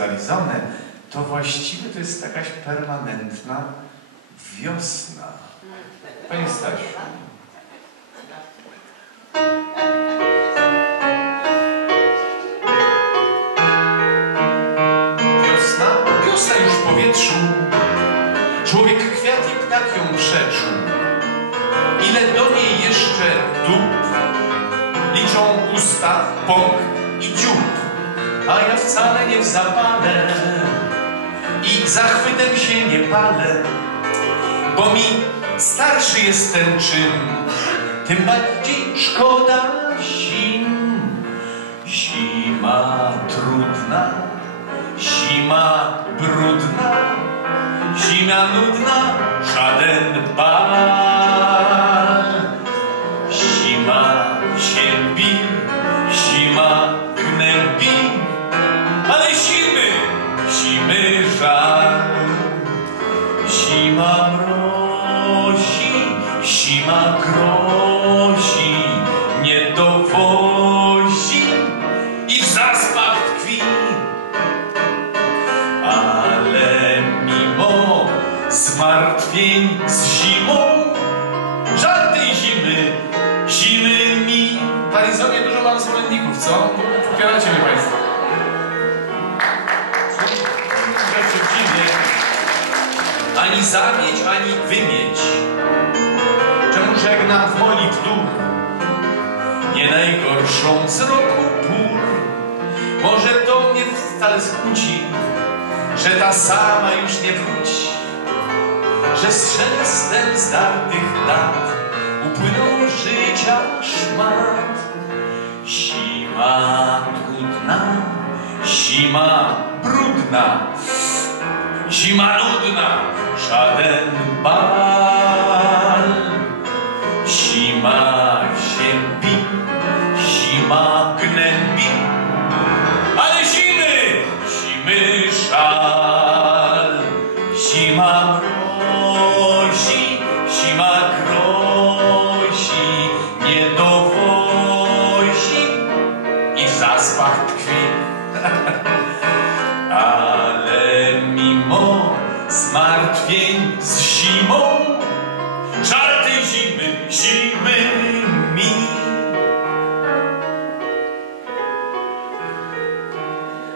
Arizonę, to właściwie to jest jakaś permanentna wiosna. Panie Stasiu. Wiosna? Wiosna już w powietrzu. Człowiek kwiat i ptak ją przeczuł. Ile do niej jeszcze dup liczą usta, pąk i dziób, a ja wcale nie w zapale i zachwytem się nie palę, bo mi starszy jest ten czyn, tym bardziej szkoda zim. Zima trudna, zima brudna, zima nudna, żaden bal. Z zimą, żal tej zimy, zimy mi. W Arizonie dużo mam zwolenników, co? Popieracie mnie Państwo. Przeciwnie, ani zamieć, ani wymieć. Czemu żegnam w moli w dół? Nie najgorszą z roku pór. Może to mnie wcale skłóci, że ta sama już nie wróci, że z szelestem zdartych lat upłyną życia szmat. Zima trudna, zima brudna, zima nudna, żaden bal. Zima ziębi, zima gnębi, ale zimy, zimy żal. Zima mrozi, zmartwień z zimą, żal zimy, zimy mi.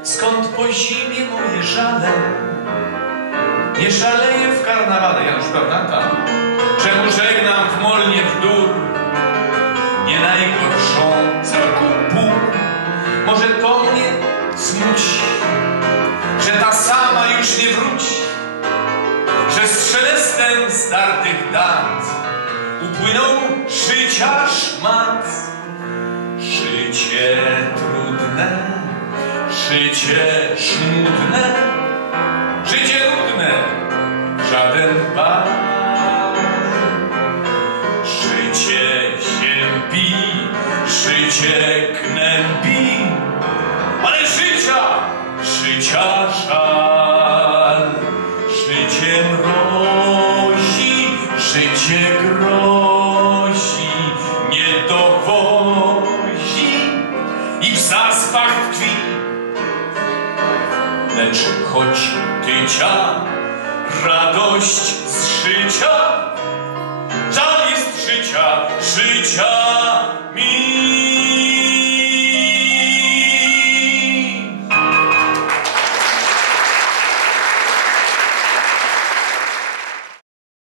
Skąd po zimie moje żale? Nie szaleję w karnawale, Janusz, prawda? Tam. Czemu żegnam w molnie w dur? Szelestem zdartych dat upłyną życia szmat. Życie trudne, życie żmudne, życie nudne, żaden bal. Życie ziębi, życie gnębi, ale życia, życia żal. Życie zaspach tkwi. Lecz choć tycia radość z życia, żal jest życia, życia.